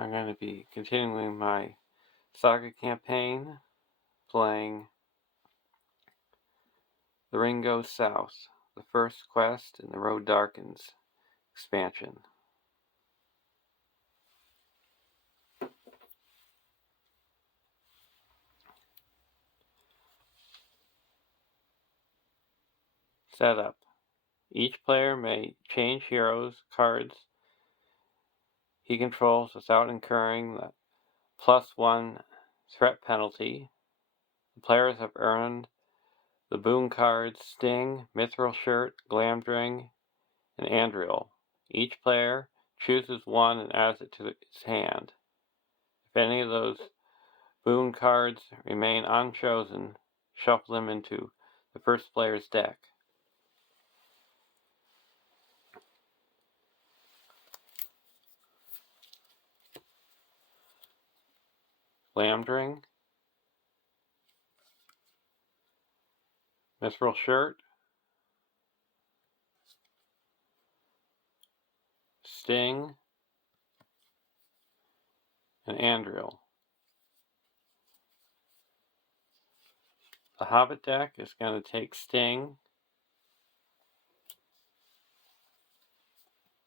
I'm going to be continuing my Saga campaign, playing The Ring Goes South, the first quest in the Road Darkens expansion. Setup. Each player may change heroes cards he controls without incurring the +1 threat penalty. The players have earned the boon cards Sting, Mithril Shirt, Glamdring, and Andriel. Each player chooses one and adds it to his hand. If any of those boon cards remain unchosen, shuffle them into the first player's deck. Glamdring, Mithril Shirt, Sting, and Andriel. The Hobbit deck is going to take Sting,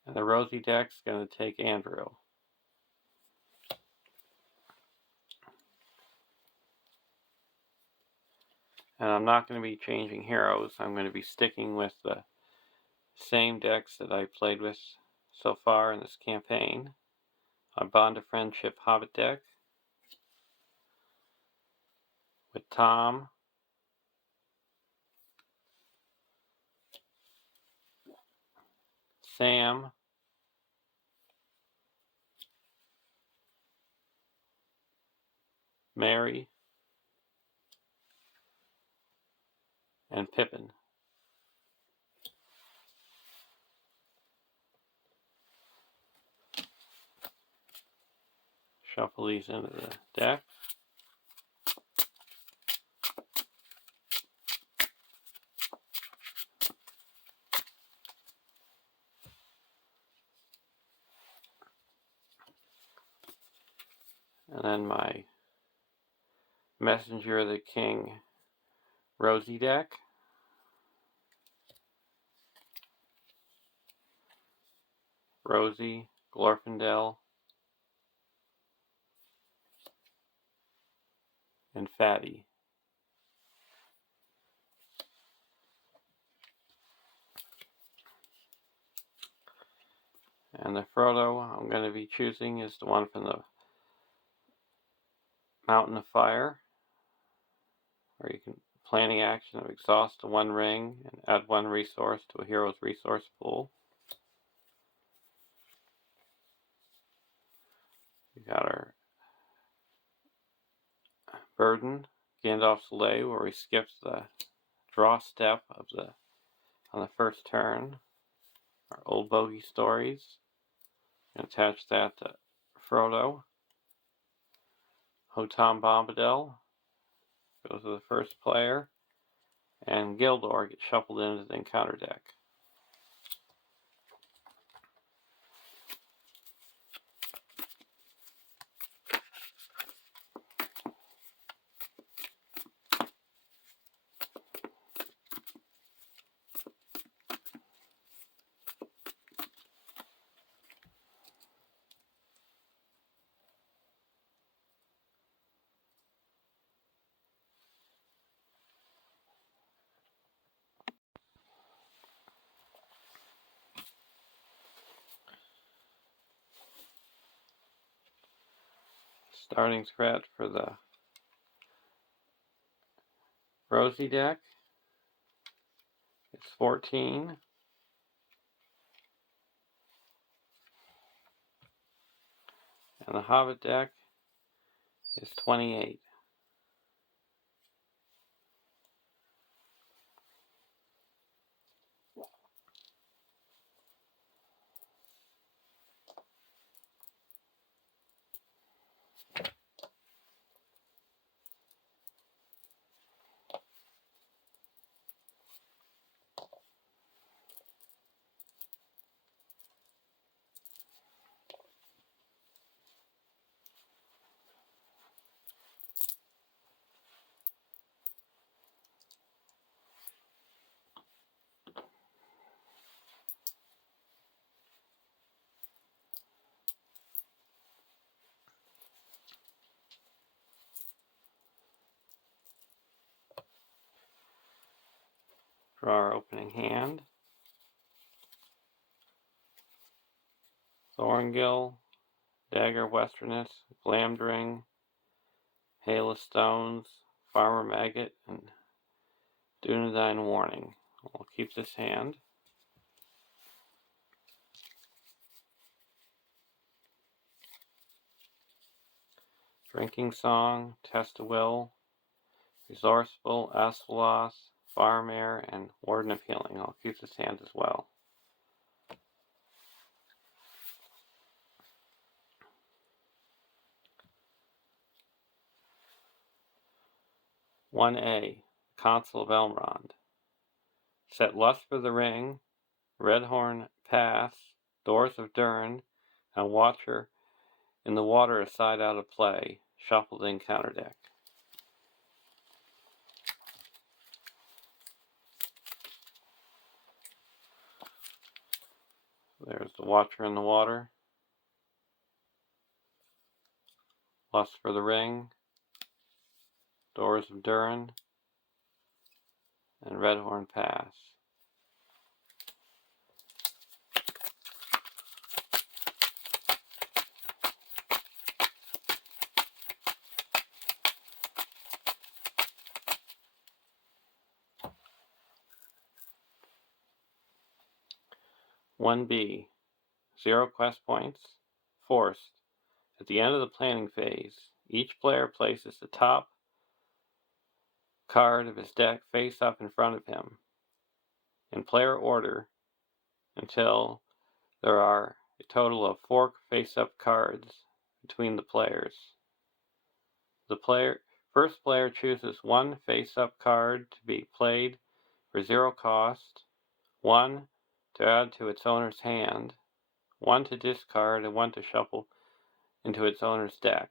and the Rosie deck is going to take Andriel. And I'm not going to be changing heroes. I'm going to be sticking with the same decks that I played with so far in this campaign. A Bond of Friendship Hobbit deck with Tom, Sam, Mary, and Pippin. Shuffle these into the deck. And then my Messenger of the King Rosie deck. Rosie, Glorfindel, and Fatty. And the Frodo I'm going to be choosing is the one from the Mountain of Fire, where you can planning action of exhaust the one ring and add one resource to a hero's resource pool. We got our Burden, Gandalf's Lay, where we skipped the draw step on the first turn. Our Old Bogey Stories, and attach that to Frodo. Hotam Bombadil goes to the first player, and Gildor gets shuffled into the encounter deck. Starting threat for the Rosie deck is 14. And the Hobbit deck is 28. Draw our opening hand. Thorngill, Dagger Westerness, Glamdring, Hail of Stones, Farmer Maggot, and Dunedain Warning. We'll keep this hand. Drinking Song, Test of Will, Resourceful, Asphalos, Farm Air, and Warden of Healing. I'll keep this hand as well. One A, Consul of Elrond. Set Lust for the Ring, Redhorn Pass, Doors of Durn, and Watcher in the water aside out of play, shuffled in counter deck. There's the Watcher in the water, Lust for the Ring, Doors of Durn, and Redhorn Pass. One B, 0 quest points, forced. At the end of the planning phase, each player places the top card of his deck face up in front of him, in player order, until there are a total of 4 face-up cards between the players. The first player chooses 1 face-up card to be played for 0 cost, 1 to add to its owner's hand, 1 to discard, and 1 to shuffle into its owner's deck,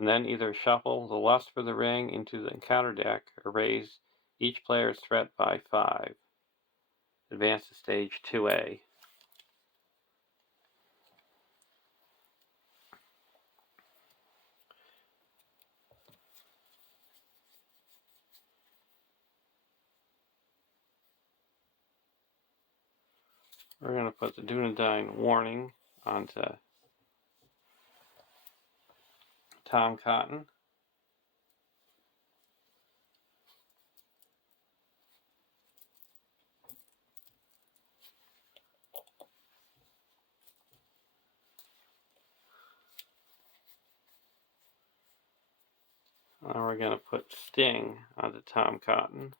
and then either shuffle the Lust for the Ring into the encounter deck or raise each player's threat by 5. Advance to stage 2A. We're going to put the Dunedain Warning onto Tom Cotton. Now we're going to put Sting onto Tom Cotton.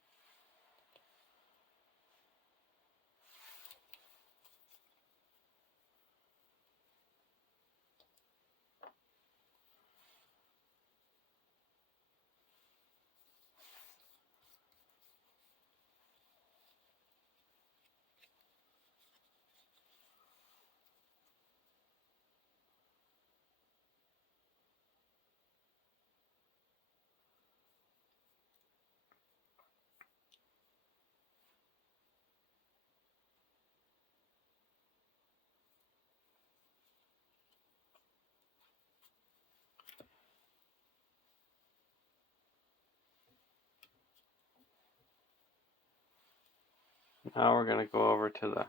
Now we're going to go over to the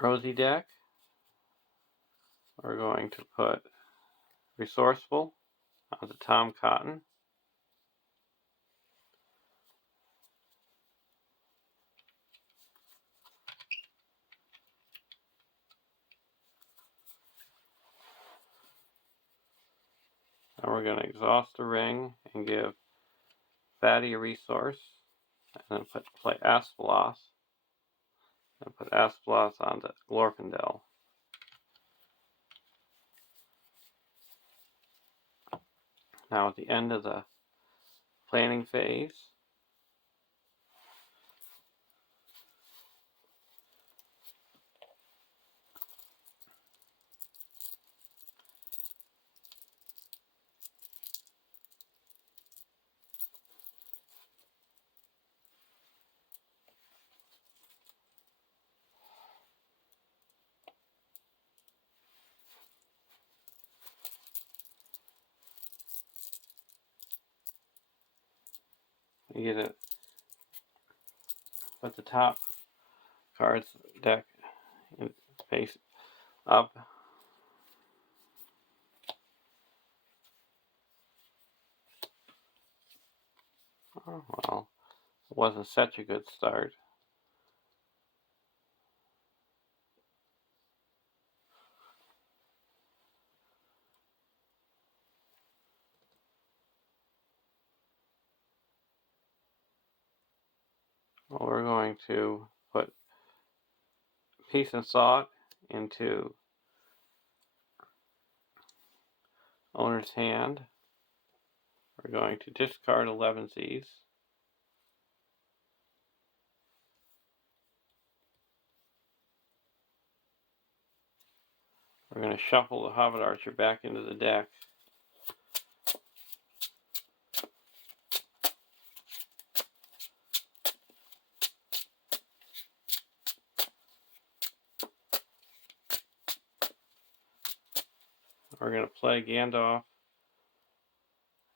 Rosie deck. We're going to put Resourceful onto Tom Cotton. Now we're going to exhaust the ring and give Fatty a resource, and then play Asphalos, and put Asphalos onto Glorfindel. Now at the end of the planning phase, get it. Put the top cards deck face up. Oh, well, it wasn't such a good start. Well, we're going to put Peace and Thought into owner's hand. We're going to discard 11sies. We're going to shuffle the Hobbit Archer back into the deck. We're going to play Gandalf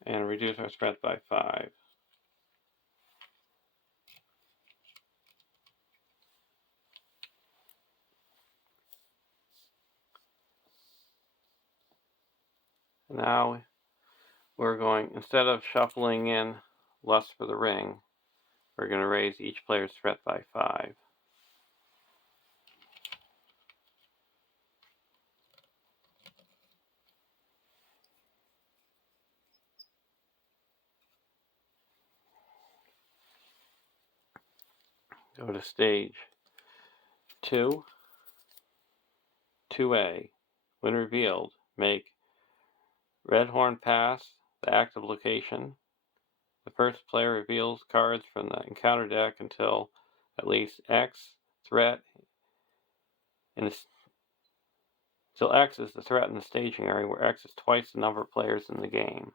and reduce our threat by 5. Now we're going, instead of shuffling in Lust for the Ring, we're going to raise each player's threat by 5. Go to stage 2, 2A. When revealed, make Red Horn Pass the active location. The first player reveals cards from the encounter deck until at least X threat until X is the threat in the staging area, where X is twice the number of players in the game.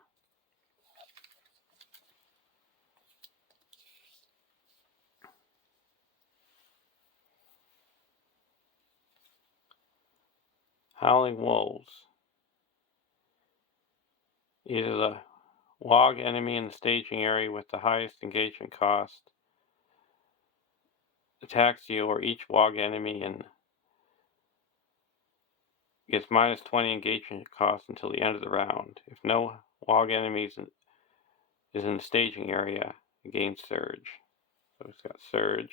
Howling Wolves. Either the WOG enemy in the staging area with the highest engagement cost attacks you, or each WOG enemy and gets minus 20 engagement cost until the end of the round. If no WOG enemies is in the staging area, it gains Surge. So it's got Surge.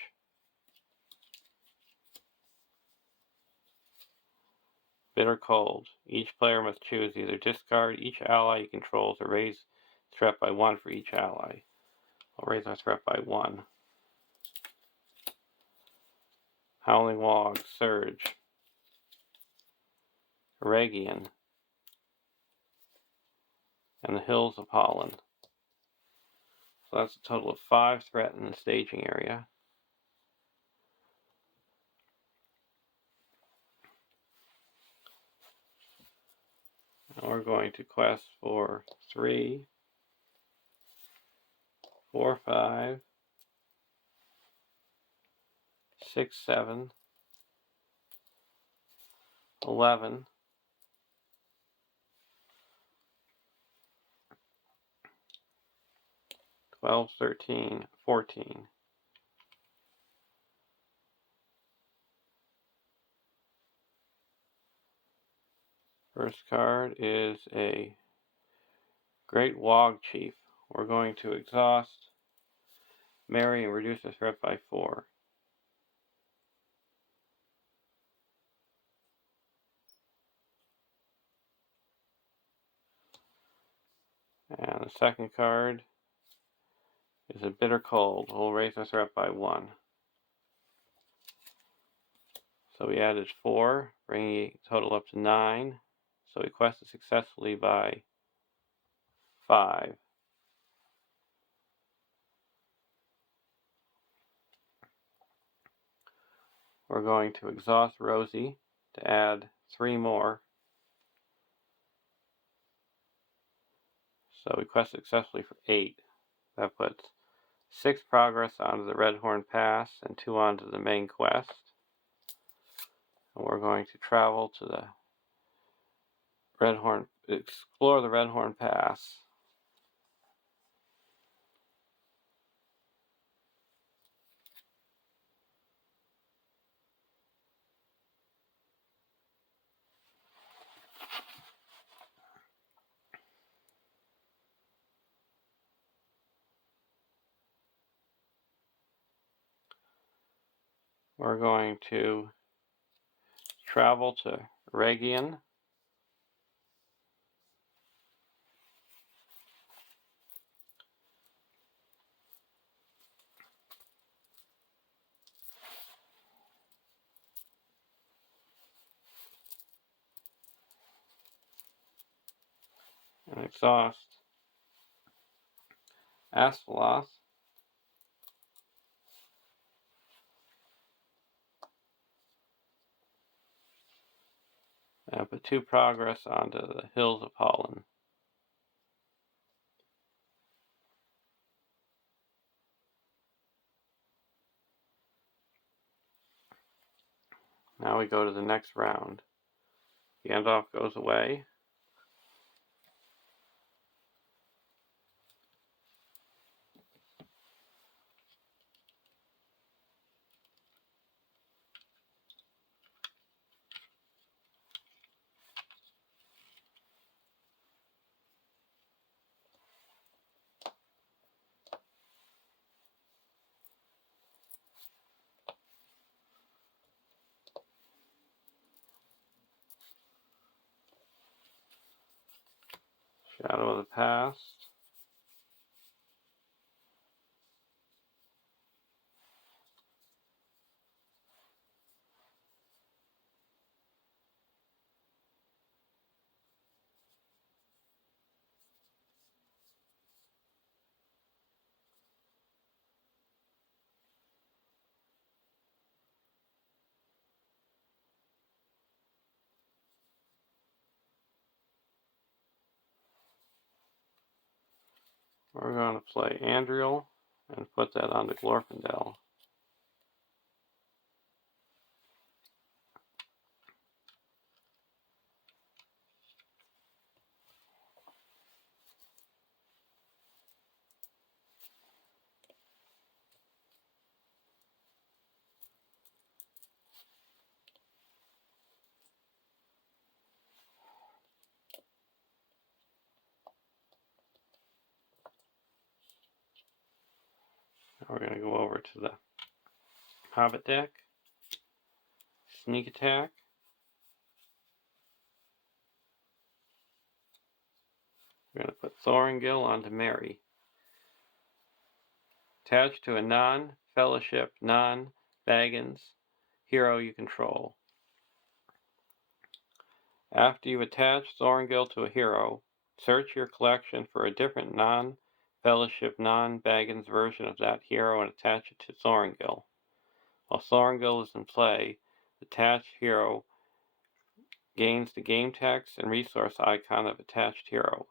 Bitter Cold. Each player must choose either discard each ally he controls or raise threat by 1 for each ally. I'll raise my threat by 1. Howling Wog, Surge. Aragian. And the Hills of Holland. So that's a total of 5 threat in the staging area. Now we're going to quest for 3, 4, 5, 6, 7, 11, 12, 13, 14. First card is a Great Wog Chief. We're going to exhaust, marry, and reduce the threat by 4. And the second card is a Bitter Cold. We'll raise the threat by 1. So we added 4, bringing the total up to 9. So we quested successfully by 5. We're going to exhaust Rosie to add 3 more. So we quest successfully for 8. That puts 6 progress onto the Red Horn Pass and 2 onto the main quest. And we're going to travel to the explore the Red Horn Pass. we're going to travel to Regian. And exhaust Asphalos. And put 2 progress onto the Hills of Holland. Now we go to the next round. Gandalf goes away. Shadow of the Past. We're going to play Andriel and put that onto Glorfindel. Now we're going to go over to the Hobbit deck. Sneak attack. We're going to put Thorongil onto Merry. Attached to a non-fellowship, non-Baggins hero you control. After you attach Thorongil to a hero, search your collection for a different non-fellowship, non-Baggins version of that hero and attach it to Thorongil. While Thorongil is in play, the attached hero gains the game text and resource icon of attached hero.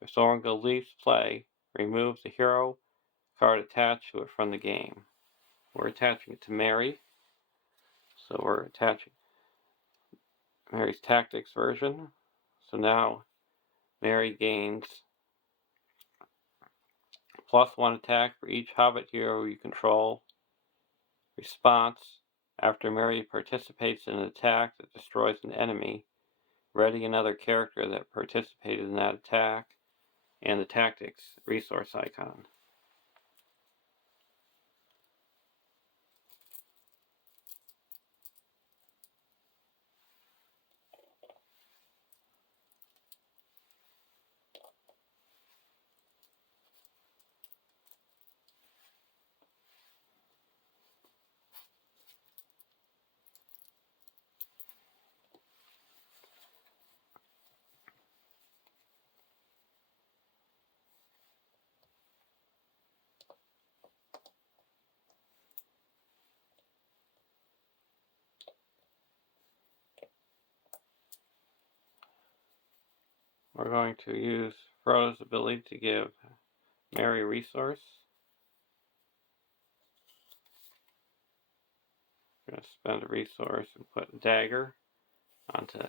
If Thorongil leaves play, remove the hero card attached to it from the game. We're attaching it to Merry, so we're attaching Merry's Tactics version. So now Merry gains +1 attack for each Hobbit hero you control. Response: after Merry participates in an attack that destroys an enemy, ready another character that participated in that attack, and the Tactics resource icon. We're going to use Frodo's ability to give Merry resource. We're going to spend a resource and put a dagger onto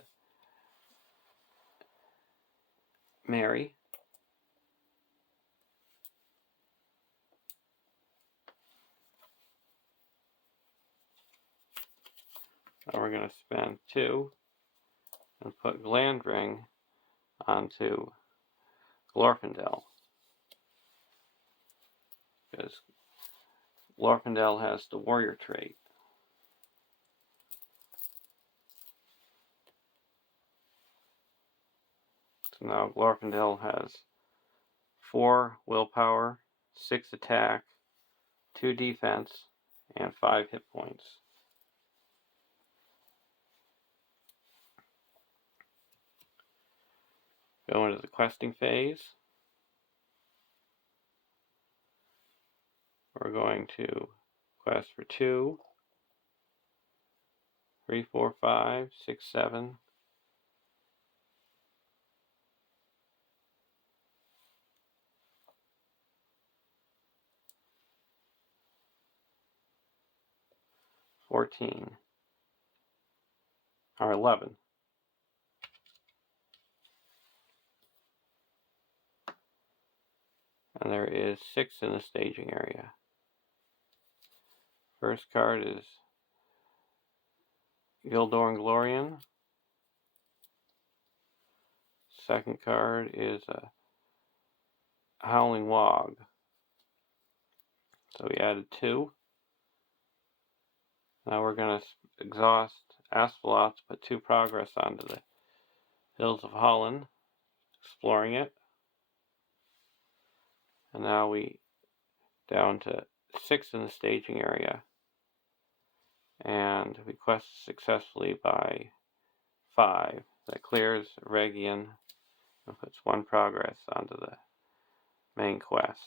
Merry. Now we're going to spend 2 and put Glandring onto Glorfindel, because Glorfindel has the warrior trait. So now Glorfindel has 4 willpower, 6 attack, 2 defense, and 5 hit points. Go into the questing phase. We're going to quest for 2, 3, 4, 5, 6, 7. or 11. And there is 6 in the staging area. First card is Gildor Glorian. Second card is a Howling Wog. So we added 2. Now we're going to exhaust Asphalot to put 2 progress onto the Hills of Holland, exploring it. And now we down to 6 in the staging area. And we quest successfully by 5. That clears Regian and puts 1 progress onto the main quest.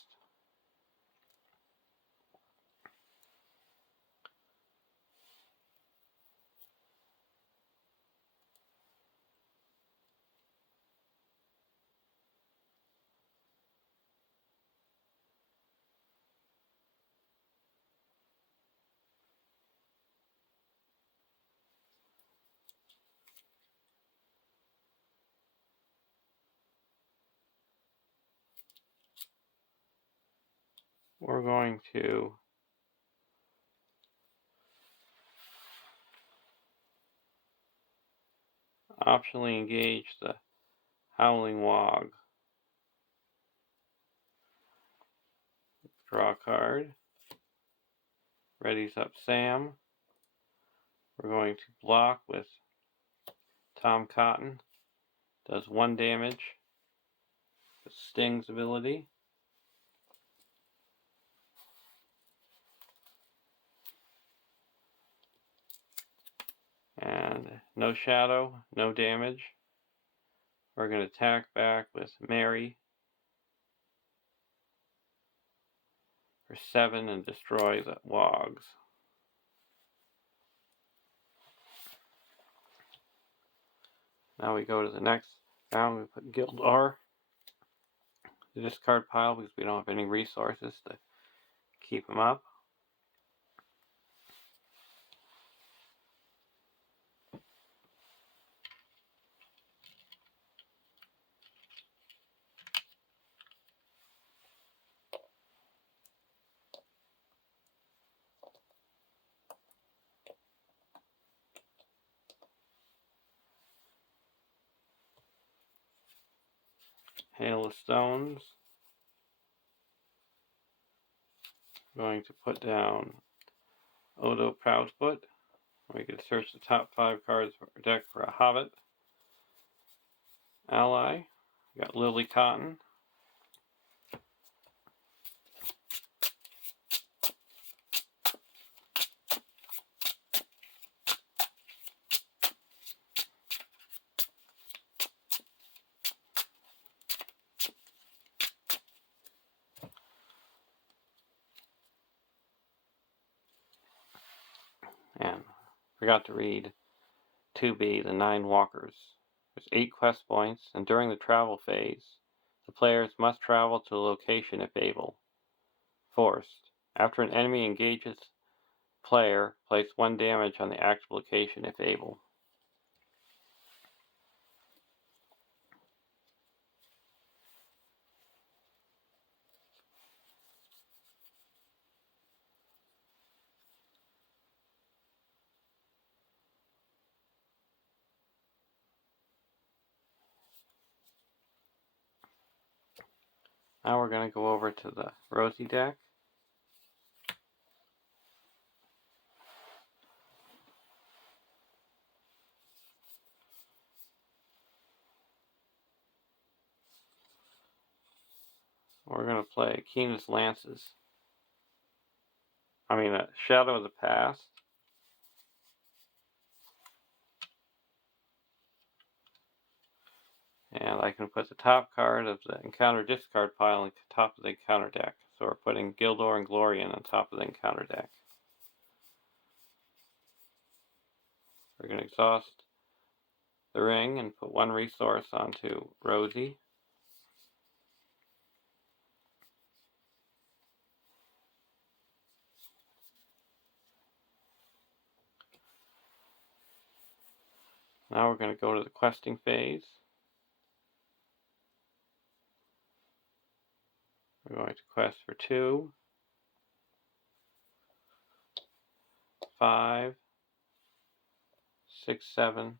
We're going to optionally engage the Howling Wog. Draw a card. Readies up Sam. We're going to block with Tom Cotton. Does 1 damage. The Sting's ability. And no shadow, no damage. We're going to attack back with Mary for 7 and destroy the Wogs. Now we go to the next round. We put Gildor in the discard pile because we don't have any resources to keep him up. Hail of Stones. Going to put down Odo Proudfoot. We can search the top 5 cards for our deck for a Hobbit ally. We got Lily Cotton. And forgot to read 2B, the 9 Walkers. There's 8 quest points, and during the travel phase, the players must travel to a location if able. Forced. After an enemy engages player, place 1 damage on the actual location if able. Now we're going to go over to the Rosie deck. We're going to play Keena's Lances. Shadow of the Past. And I can put the top card of the encounter discard pile on the top of the encounter deck. So we're putting Gildor and Glorian on top of the encounter deck. We're going to exhaust the ring and put one resource onto Rosie. Now we're going to go to the questing phase. We're going to quest for 2, 5, 6, 7,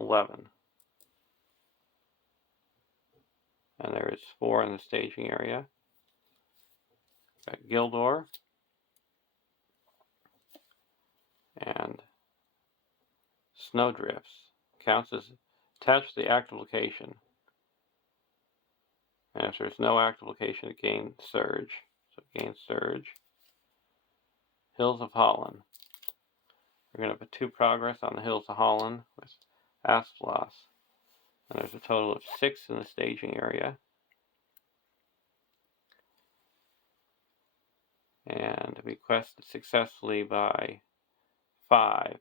11. And there is 4 in the staging area. Got Gildor and Snowdrifts. Counts as attached to the active location. And if there's no active location, it gains Surge. So it gains Surge. Hills of Holland. We're going to put 2 progress on the Hills of Holland with Asplos. And there's a total of 6 in the staging area. And we quested successfully by 5.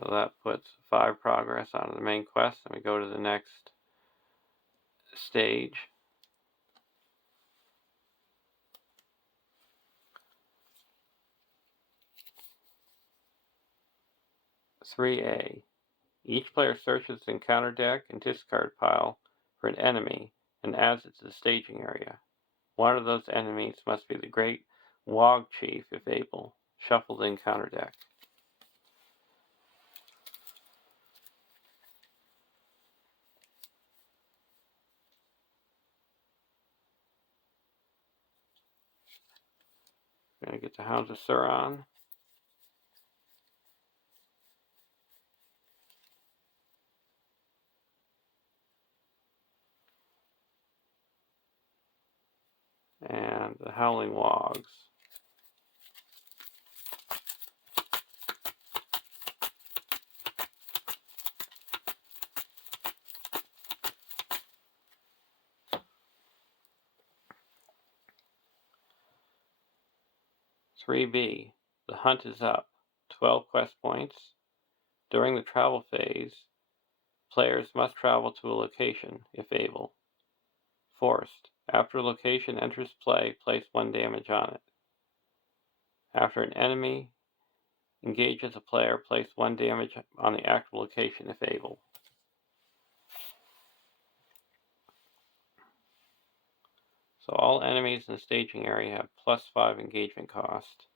So that puts 5 progress onto the main quest, and we go to the next stage. (3A). Each player searches the encounter deck and discard pile for an enemy and adds it to the staging area. One of those enemies must be the Great Wog Chief if able. Shuffle the encounter deck. We're going to get the Hounds of Sauron. And the Howling Wogs. (3B). The hunt is up. 12 quest points. During the travel phase, players must travel to a location, if able. Forced. After a location enters play, place 1 damage on it. After an enemy engages a player, place 1 damage on the active location, if able. So all enemies in the staging area have +5 engagement cost.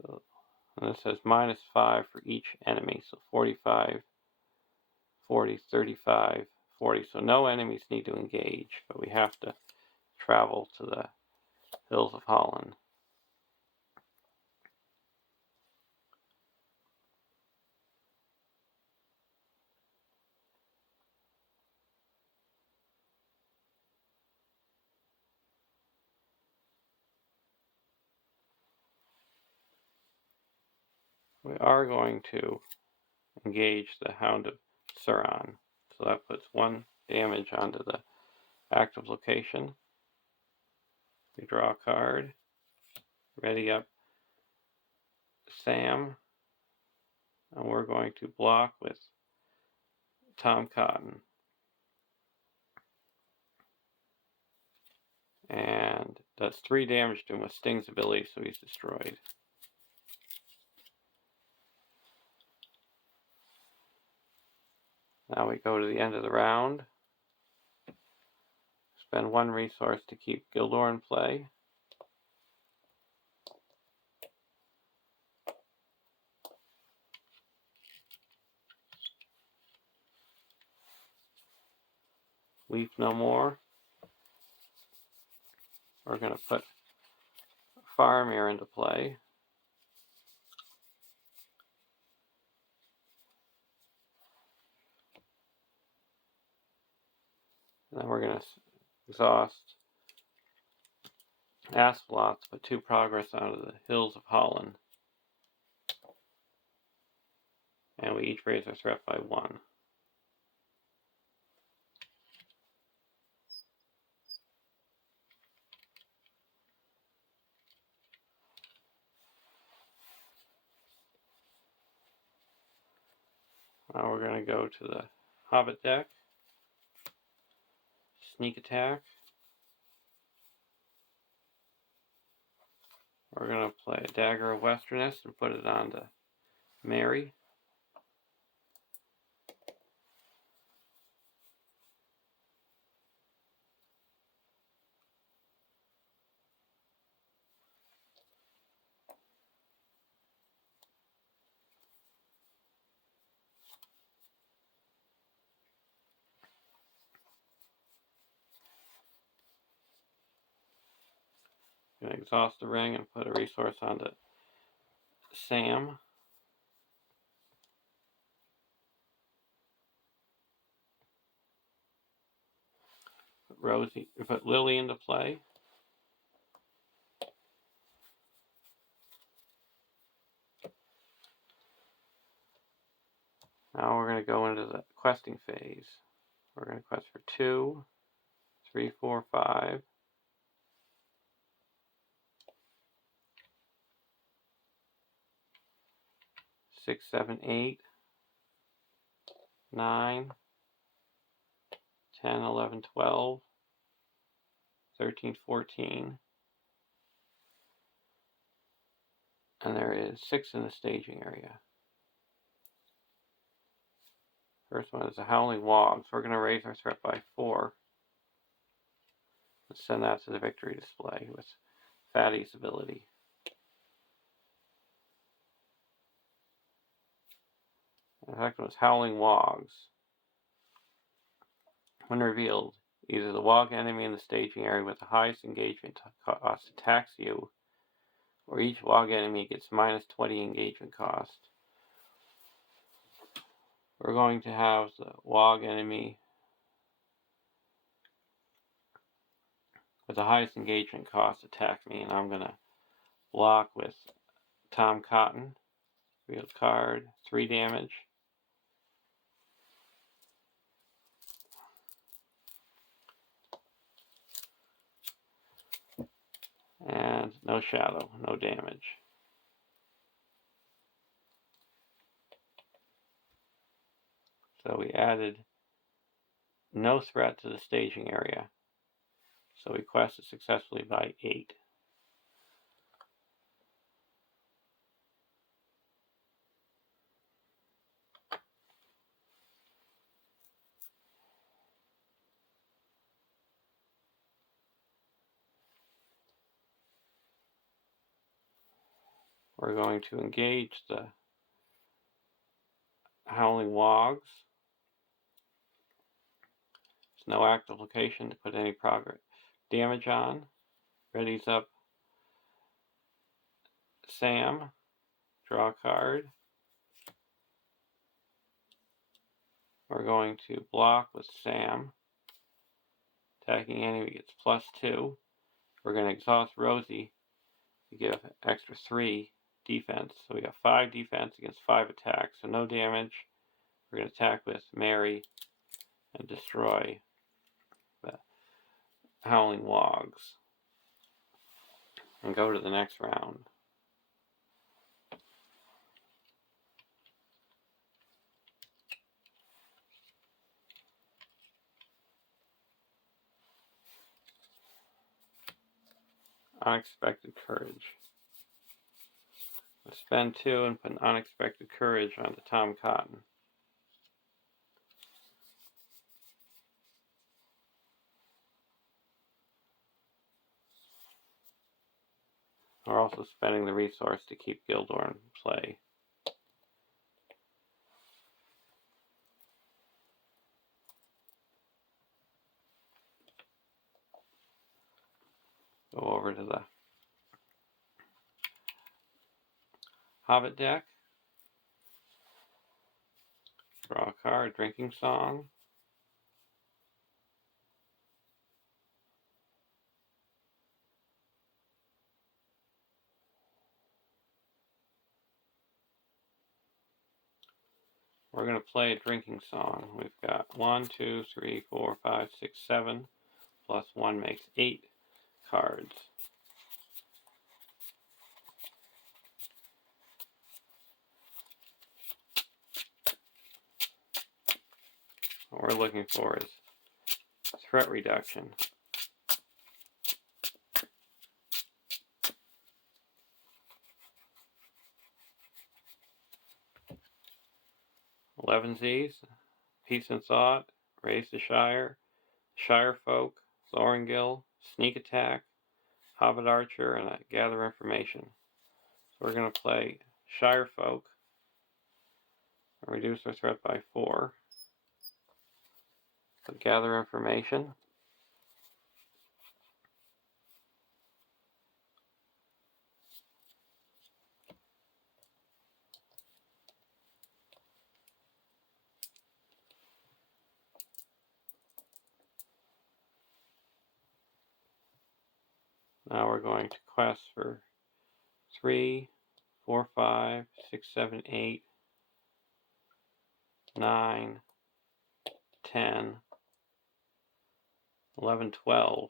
So, and this says -5 for each enemy, so 45, 40, 35, 40. So no enemies need to engage, but we have to travel to the Hills of Holland. We are going to engage the Hound of Sauron. So that puts 1 damage onto the active location. We draw a card. Ready up Sam. And we're going to block with Tom Cotton. And that's 3 damage to him with Sting's ability, so he's destroyed. Now we go to the end of the round. Spend 1 resource to keep Gildor in play. Leaf no more. We're going to put Faramir into play. And then we're going to exhaust Asphalot to put 2 progress onto the Hills of Holland. And we each raise our threat by 1. Now we're going to go to the Hobbit deck. Sneak attack. We're going to play a Dagger of Westerness and put it onto Merry. Going to exhaust the ring and put a resource onto Sam. Put Lily into play. Now we're going to go into the questing phase. We're going to quest for 2, 3, 4, 5. 6, 7, 8, 9, 10, 11, 12, 13, 14. And there is 6 in the staging area. First one is a Howling Wog, so we're going to raise our threat by 4. Let's send that to the victory display with Fatty's ability. The second was Howling Wogs. When revealed, either the Wog enemy in the staging area with the highest engagement cost attacks you, or each Wog enemy gets minus 20 engagement cost. We're going to have the Wog enemy with the highest engagement cost attack me, and I'm going to block with Tom Cotton. Real card, 3 damage. And no shadow, no damage. So we added no threat to the staging area. So we quested successfully by 8. We're going to engage the Howling Wogs. There's no active location to put any progress damage on. Readies up Sam. Draw a card. We're going to block with Sam. Attacking enemy gets +2. We're going to exhaust Rosie to give extra 3 defense. So we got 5 defense against 5 attacks, so no damage. We're going to attack with Mary and destroy the Howling Wogs. And go to the next round. Unexpected Courage. We'll spend 2 and put an Unexpected Courage onto Tom Cotton. We're also spending the resource to keep Gildor in play. to the Hobbit deck. Draw a card, Drinking Song. We're going to play a drinking song. We've got 1, 2, 3, 4, 5, 6, 7. Plus 1 makes 8 cards. What we're looking for is threat reduction. Elevensies, Peace and Thought, Raise the Shire, Shire Folk, Thorngill, Sneak Attack, Hobbit Archer, and Gather Information. So we're going to play Shire Folk and reduce our threat by 4. So Gather Information. Now we're going to quest for 3, 4, 5, 6, 7, 8, 9, 10, 11, 12.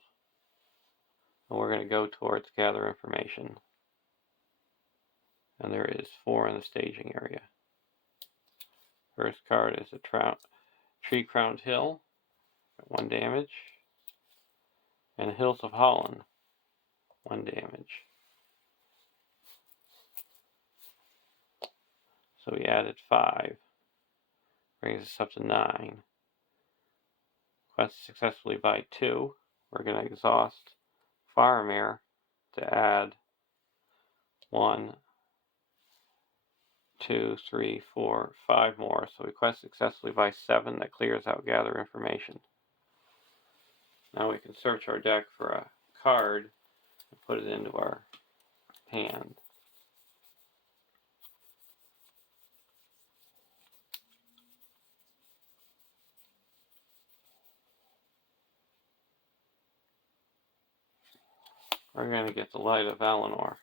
And we're going to go towards Gather Information. And there is 4 in the staging area. First card is a Tree Crowned Hill, 1 damage. And Hills of Holland, 1 damage. So we added 5. Brings us up to 9. Quest successfully by 2. We're going to exhaust Faramir to add 1, 2, 3, 4, 5 more. So we quest successfully by 7. That clears out Gather Information. Now we can search our deck for a card and put it into our hand. We're going to get the Light of Valinor.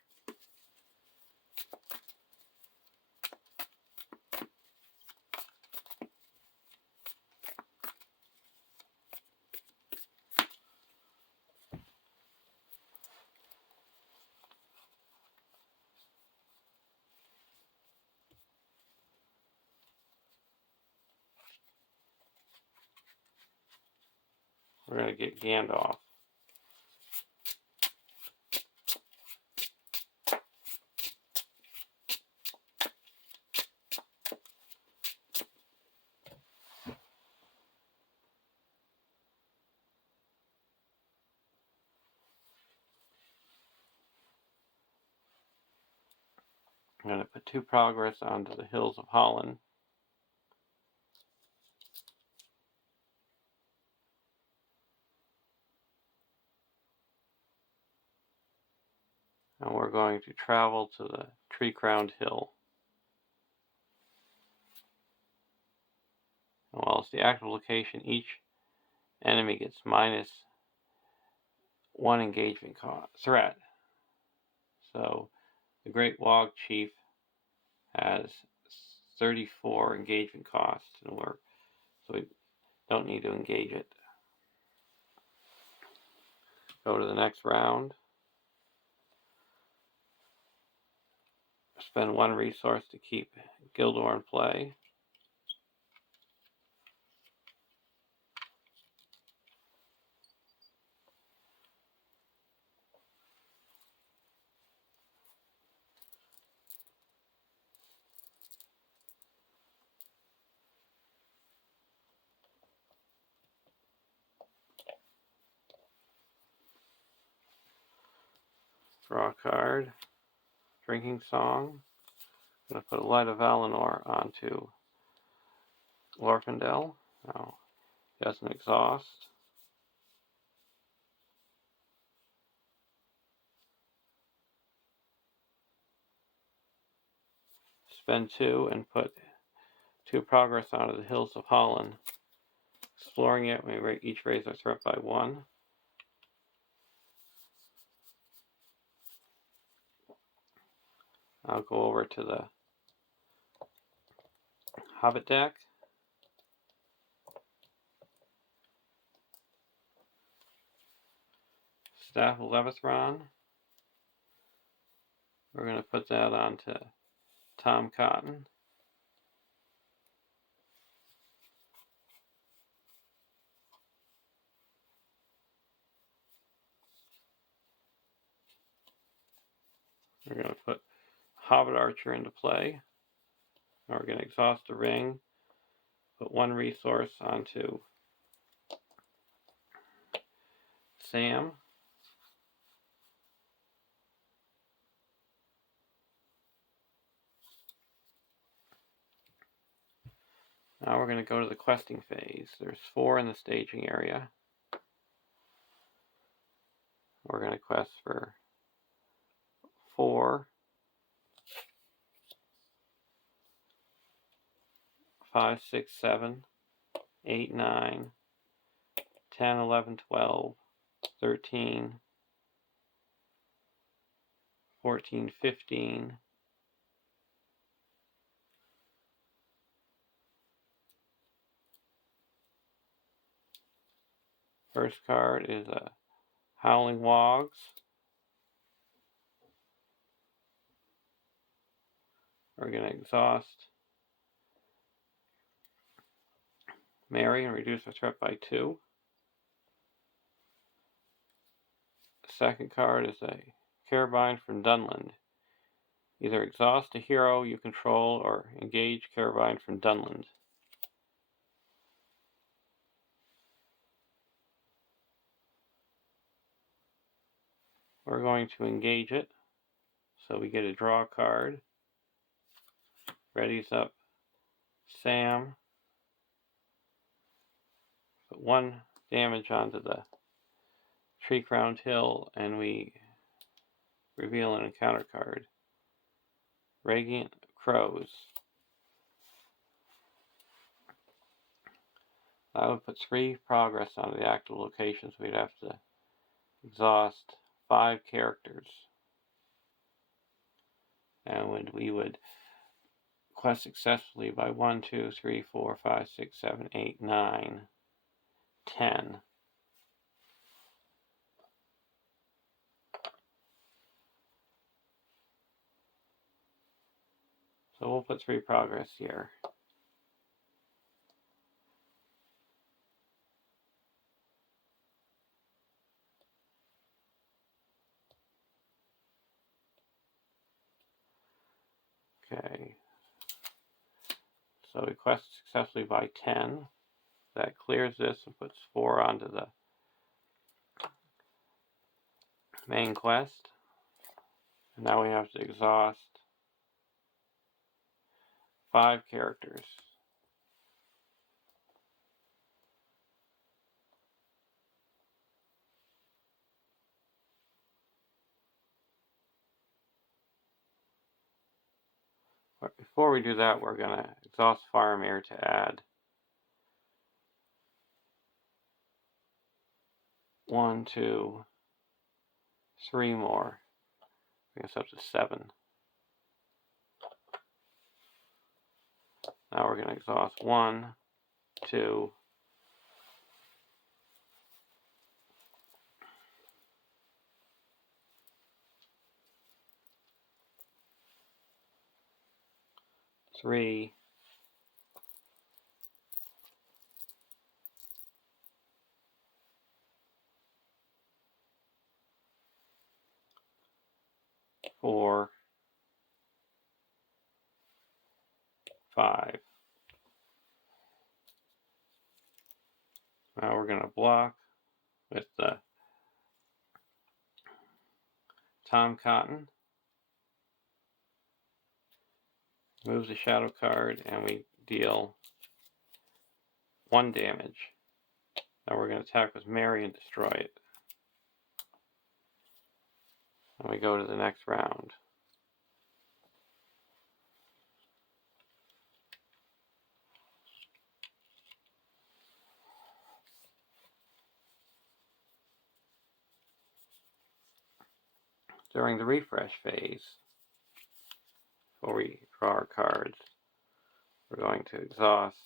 We're going to get Gandalf. I'm going to put 2 progress onto the Hills of Holland. And we're going to travel to the Tree Crowned Hill. And while it's the active location, each enemy gets -1 engagement threat. So the Great Wog Chief has 34 engagement cost, and so we don't need to engage it. Go to the next round. Spend 1 resource to keep Gildor in play. Draw a card. Drinking Song. I'm going to put a Light of Valinor onto Glorfindel. Now, he doesn't exhaust. spend 2 and put 2 progress onto the Hills of Holland. Exploring it, we each raise our threat by 1. I'll go over to the Hobbit deck. Staff of Levithron. We're going to put that onto Tom Cotton. We're going to put Hobbit Archer into play. Now we're going to exhaust a ring, put 1 resource onto Sam. Now we're going to go to the questing phase. There's 4 in the staging area. We're going to quest for 4, 5, 6, 7, 8, 9, 10, 11, 12, 13, 14, 15, 1st card is a Howling Wogs. We're going to exhaust Mary and reduce our threat by 2. The 2nd card is a Carabine from Dunland. Either exhaust a hero you control or engage Carabine from Dunland. We're going to engage it, so we get a draw card. Readies up Sam. Put 1 damage onto the Tree Crowned Hill, and we reveal an encounter card. Radiant Crows. That would put 3 progress onto the active locations. We'd have to exhaust 5 characters. And we would quest successfully by 1, 2, 3, 4, 5, 6, 7, 8, 9, 10. So we'll put 3 progress here. Okay. So we quest successfully by 10. That clears this and puts 4 onto the main quest. And now we have to exhaust 5 characters. But before we do that, we're going to exhaust Firemeer to add 1, 2, 3 more. Bring us up to 7. Now we're going to exhaust 1, 2, 3, 4, 5. Now we're going to block with the Tom Cotton. Move the shadow card and we deal 1 damage. Now we're going to attack with Mary and destroy it. And we go to the next round. during the refresh phase. Before we draw our cards, we're going to exhaust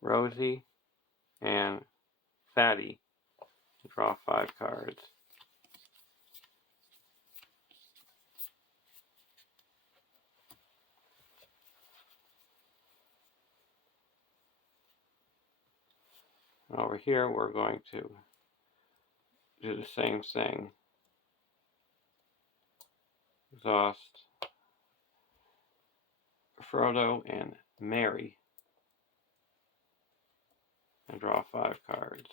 Rosie and Fatty. Draw 5 cards. And over here, we're going to do the same thing. Exhaust Frodo and Mary. And draw 5 cards.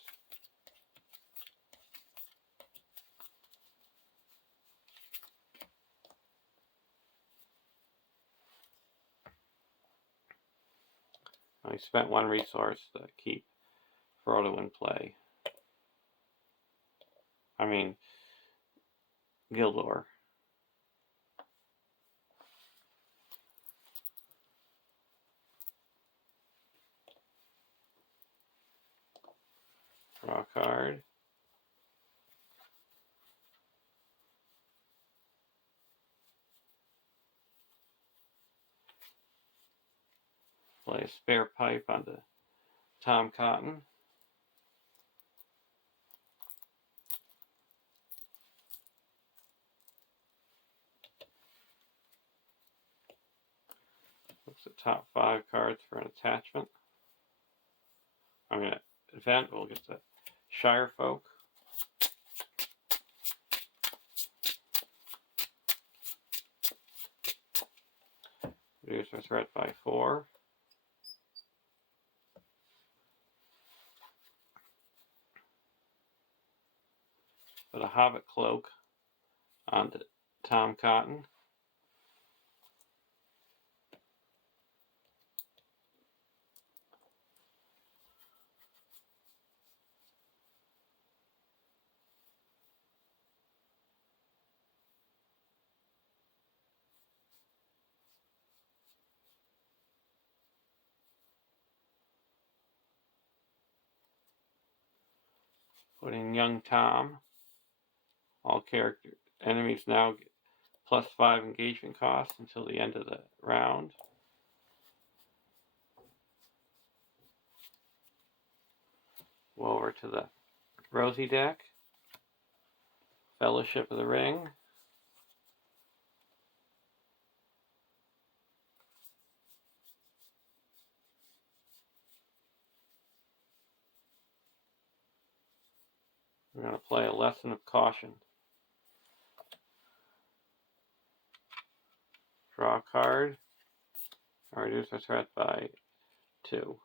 I spent 1 resource to keep Frodo in play. I mean, Gildor. Draw a card. Play a spare pipe onto Tom Cotton. Looks at top 5 cards for an attachment. I mean, event, we'll get the Shire Folk. Reduce our threat by 4. Put a Hobbit Cloak onto Tom Cotton. Put in young Tom. All character enemies now get +5 engagement cost until the end of the round. Go over to the Rosie deck. Fellowship of the Ring. We're going to play a Lesson of Caution. Draw a card. Or reduce our threat by 2.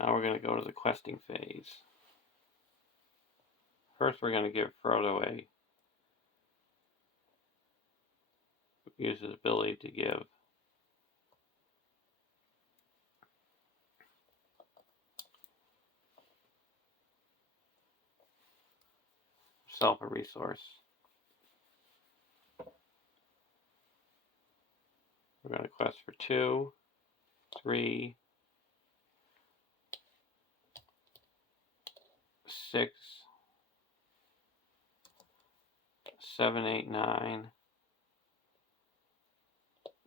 Now we're going to go to the questing phase. First, we're going to give Frodo use his ability to give himself a resource. We're going to quest for 2, 3, 6, 7, 8, 9,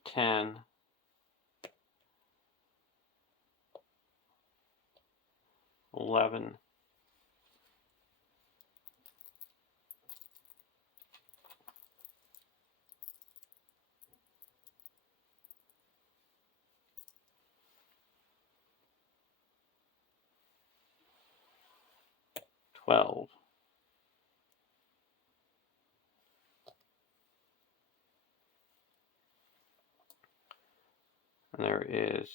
10, 11, 12. And there is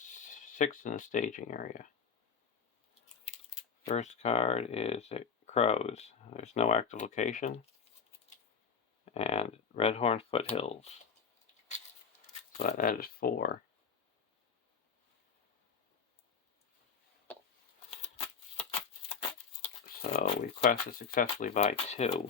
6 in the staging area. First card is Crows. There's no active location. And Redhorn Foothills. So that added 4. So we quested successfully by 2.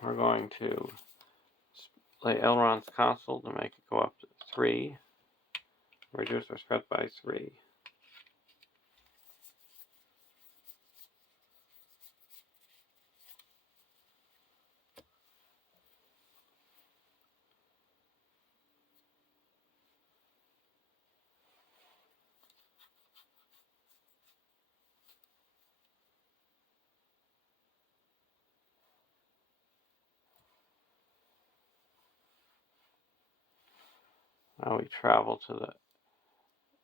We're going to play Elrond's Console to make it go up to 3. Reduce our threat by 3. Now we travel to the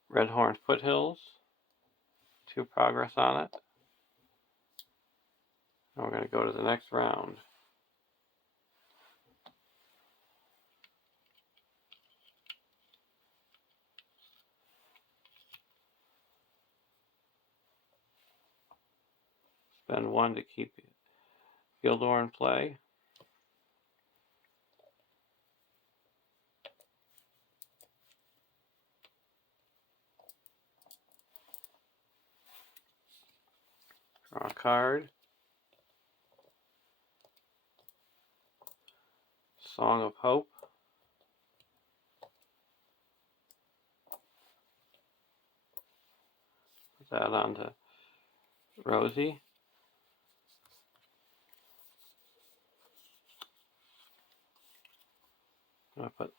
Redhorn Foothills. 2 progress on it. And we're going to go to the next round. Spend 1 to keep Gildor in play. Draw a card. Song of Hope. Put that onto Rosie. I'm going to put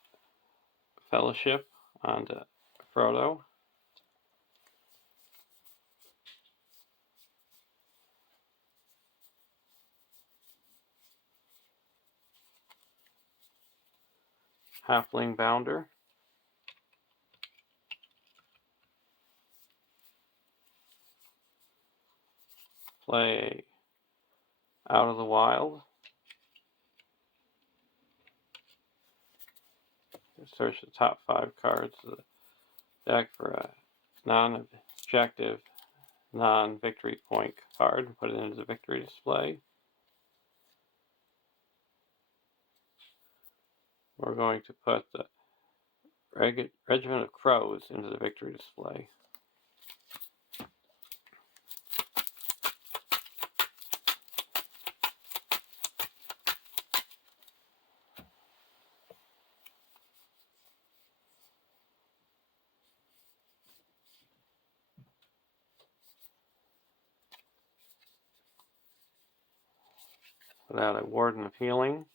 Fellowship onto Frodo. Halfling Bounder. Play Out of the Wild. Search the top 5 cards of the deck for a non-objective, non-victory point card and put it into the victory display. We're going to put the Regiment of Crows into the victory display. Put out a Warden of Healing.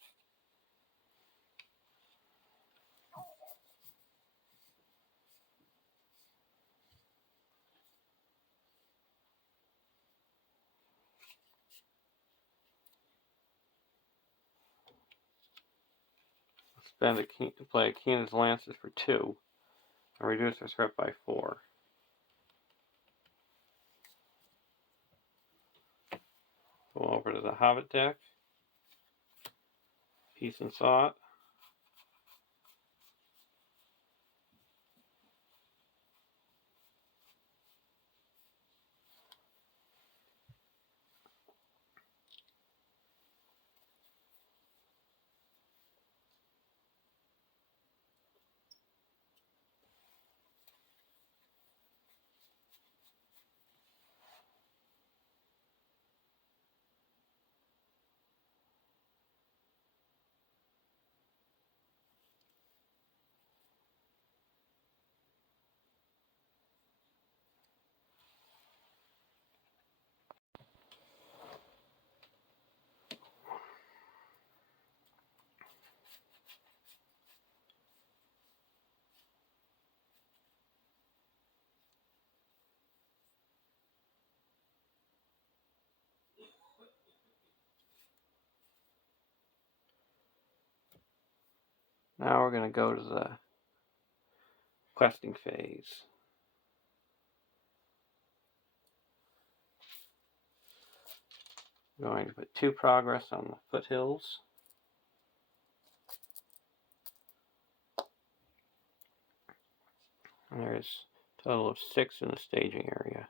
Play Keenan's Lances for 2 and reduce our threat by 4. Go over to the Hobbit deck. Peace and Thought. Now we're going to go to the questing phase. I'm going to put 2 progress on the foothills. And there's a total of 6 in the staging area.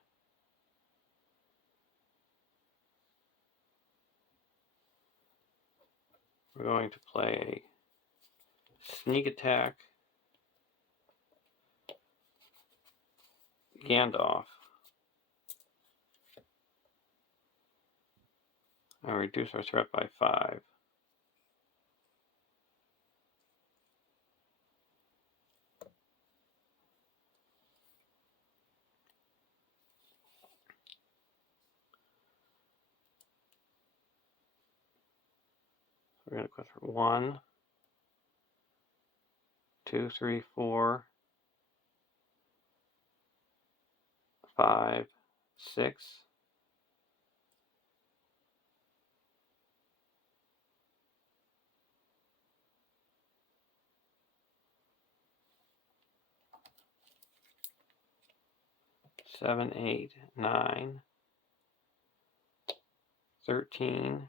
We're going to play a sneak attack Gandalf and reduce our threat by 5. We're going to go for 1, 2, 3, 4, 5, 6. 7, 8, 9, 13,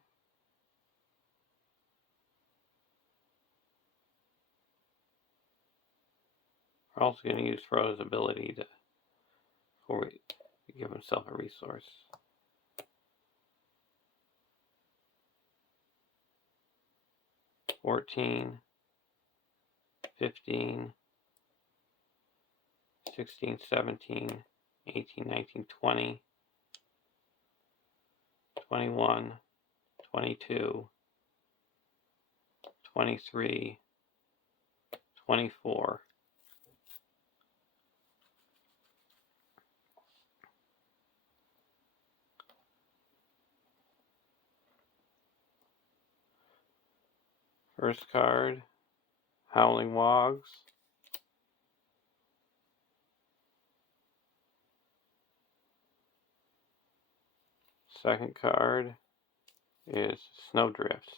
'We're also going to use Frodo's ability to give himself a resource. 14, 15, 16, 17, 18, 19, 20, 21, 22, 23, 24. First card, Howling Wogs. Second card is Snowdrifts.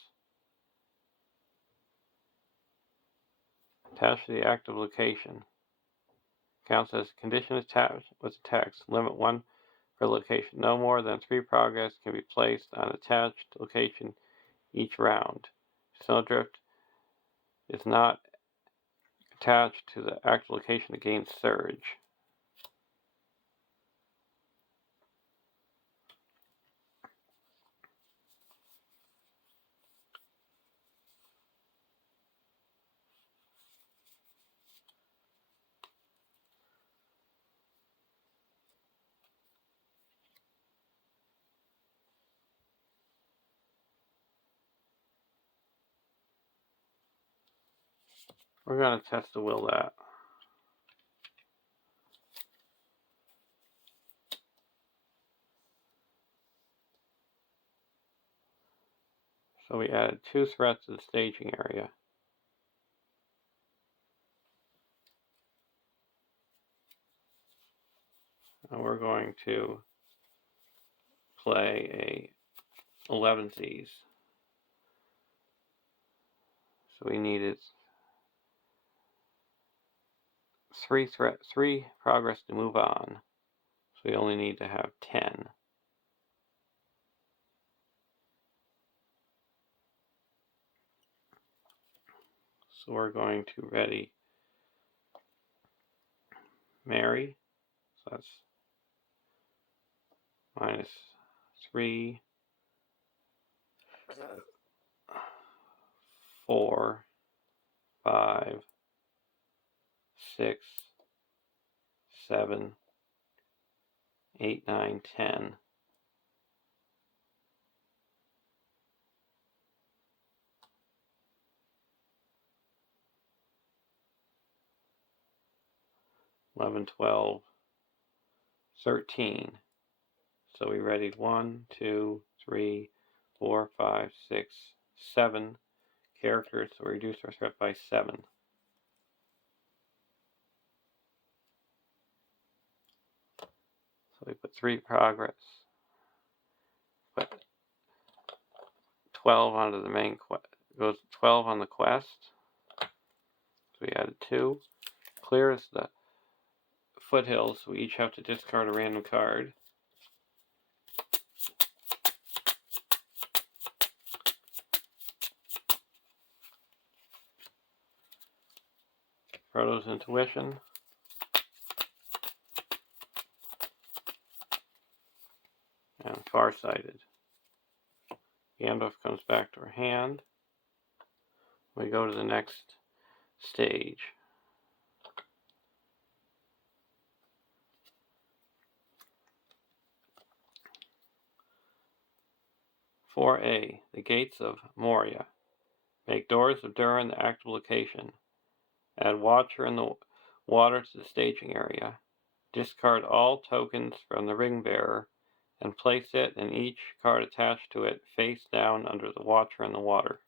Attached to the active location. Counts as a condition attached with text. Limit 1 per location. No more than 3 progress can be placed on attached location each round. Snowdrift is not attached to the active location to gain surge. We're going to test the will that. So we added 2 threats to the staging area. And we're going to play a 11sies. So we needed 3 progress to move on. So we only need to have 10. So we're going to ready Mary. So that's -3, 4, 5, 6, 7, 8, 9, 10. '11, 12, 13. So we readied 1, 2, 3, 4, 5, 6, 7 characters. So we reduced our threat by 7. So we put 3 progress. Put 12 onto the main quest. Goes 12 on the quest. we added 2. Clears the foothills, we each have to discard a random card. Frodo's Intuition. And Farsighted. Gandalf comes back to our hand. We go to the next stage. "4A. The Gates of Moria. Make Doors of Durin the active location. Add Watcher in the water to the staging area. Discard all tokens from the Ring Bearer and place it and each card attached to it face down under the Watcher in the water."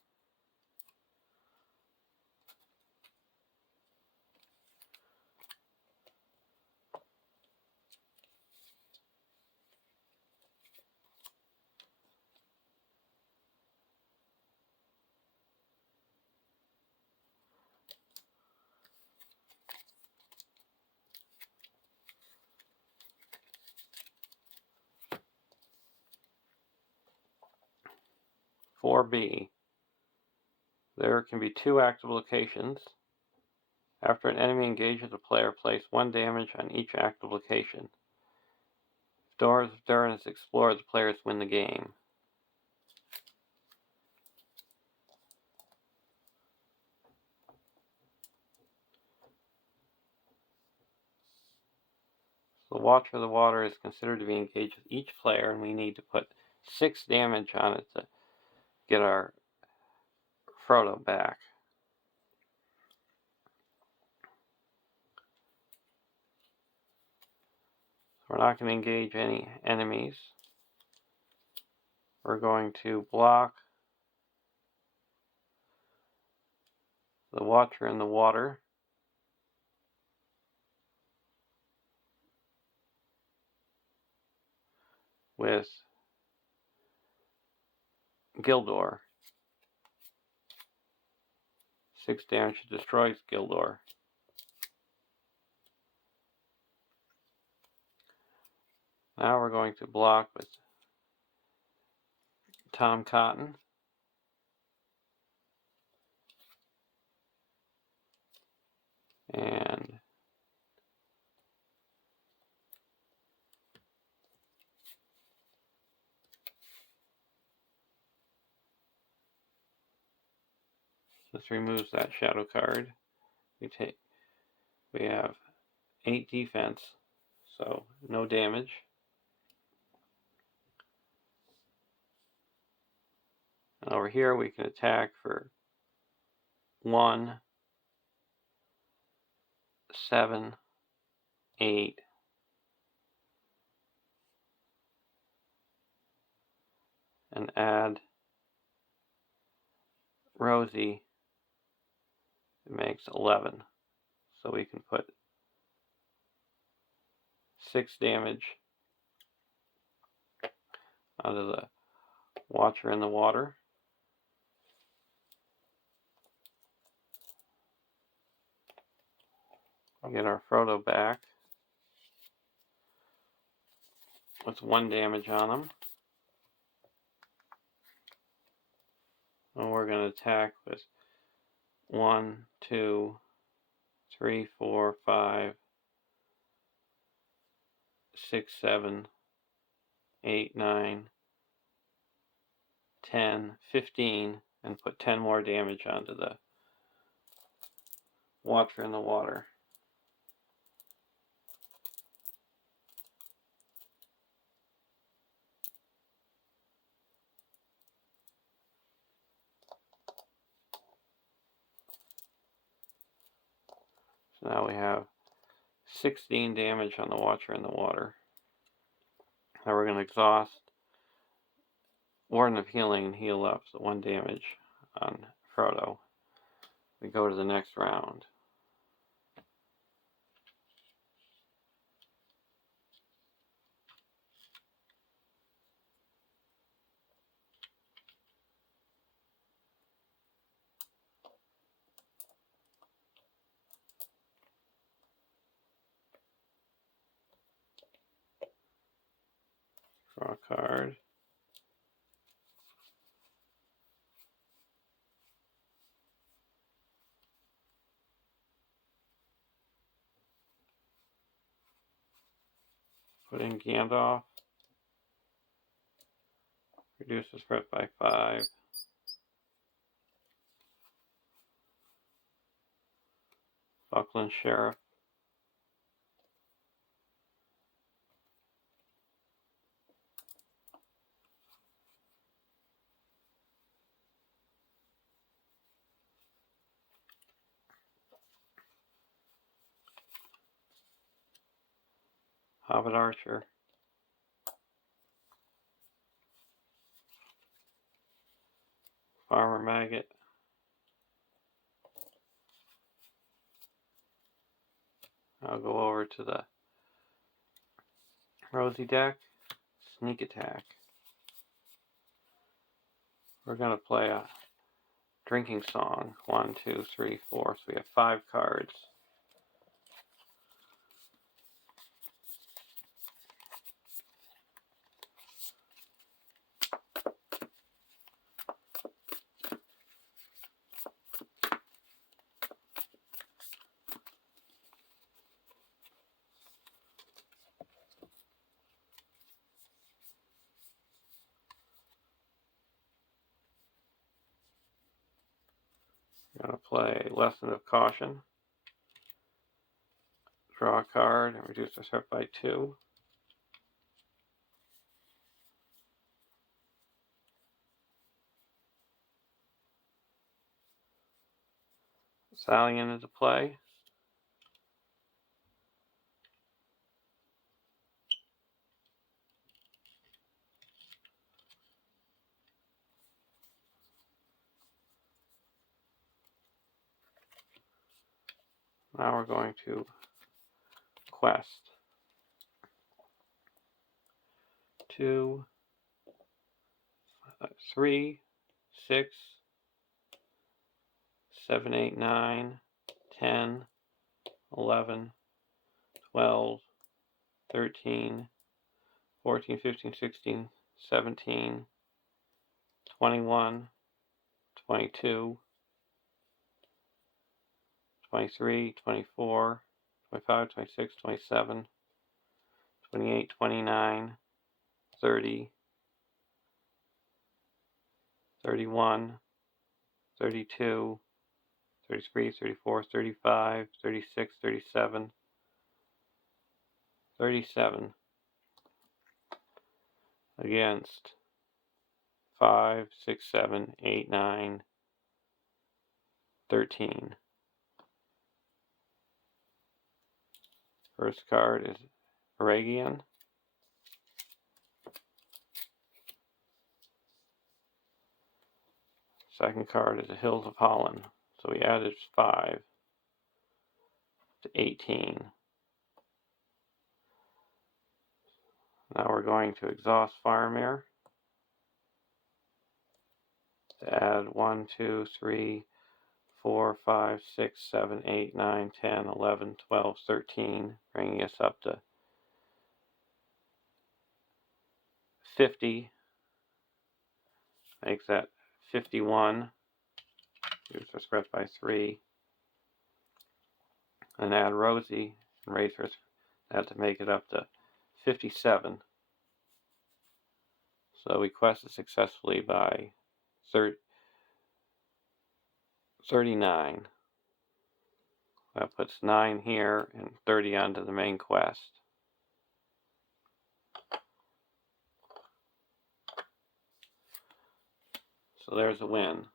"4B. There can be 2 active locations. After an enemy engages a player, place 1 damage on each active location. If Doors of Durin is explored, the players win the game. The Watcher of the Water is considered to be engaged with each player, and we need to put 6 damage on it to get our Frodo back. We're not going to engage any enemies. We're going to block the Watcher in the water with Gildor. 6 damage destroys Gildor. Now we're going to block with Tom Cotton. And this removes that shadow card. We have 8 defense, so no damage. And over here we can attack for 1, 7, 8, and add Rosie. It makes 11. So we can put 6 damage onto the Watcher in the water. We'll get our Frodo back with 1 damage on him. And we're going to attack with 1, 2, 3, 4, 5, 6, 7, 8, 9, 10, 15, and put 10 more damage onto the Watcher in the water. So now we have 16 damage on the Watcher in the water. Now we're going to exhaust Warden of Healing and heal up the 1 damage on Frodo. We go to the next round. Draw a card. Put in Gandalf. Reduce the threat by 5. Buckland Sheriff. Hobbit Archer. Farmer Maggot. I'll go over to the Rosie deck. Sneak Attack. We're going to play a drinking song. 1, 2, 3, 4. So we have 5 cards. I'm going to play Lesson of Caution. Draw a card and reduce the threat by 2. Stallion into play. Now we're going to Quest. 2, 3, 6, 7, 8, 9, 10, 11, 12, 13, 14, 15, 16, 17, 21, 22, 23, 24, 25, 26, 27, 28, 29, 30, 31, 32, 33, 34, 35, 36, 37, 37 against 5, 6, 7, 8, 9, 13. First card is Aragian. Second card is the Hills of Holland. So we added 5 to 18. Now we're going to exhaust Faramir to add 1, 2, 3, 4, 5, 6, 7, 8, 9, 10, 11, 12, 13, bringing us up to 50. Makes that 51. Reduce our threat by 3. And add Rosie and raise her that to make it up to 57. So we quested successfully by 39. That puts 9 here and 30 onto the main quest. So there's a win.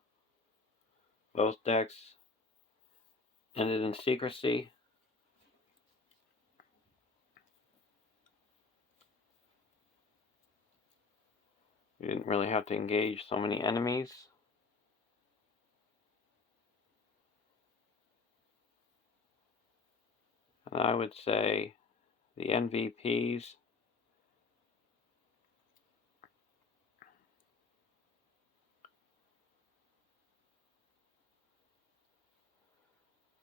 Both decks ended in secrecy. We didn't really have to engage so many enemies. And I would say the MVPs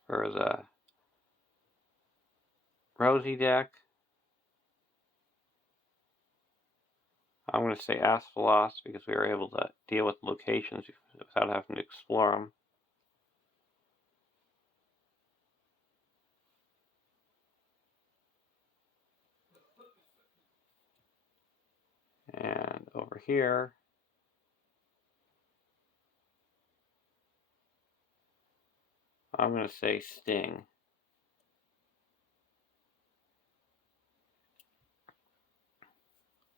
for the Rosie deck I'm going to say Asphalos because we were able to deal with locations without having to explore them. And over here, I'm going to say Sting.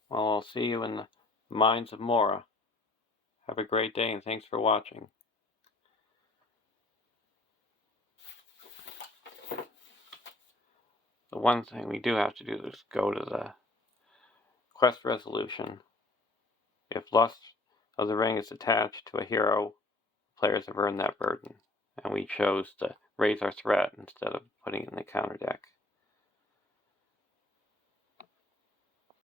Well, I'll see you in the Mines of Mora. Have a great day and thanks for watching. The one thing we do have to do is go to the quest resolution. If Lust of the Ring is attached to a hero, players have earned that burden. And we chose to raise our threat instead of putting it in the counter deck.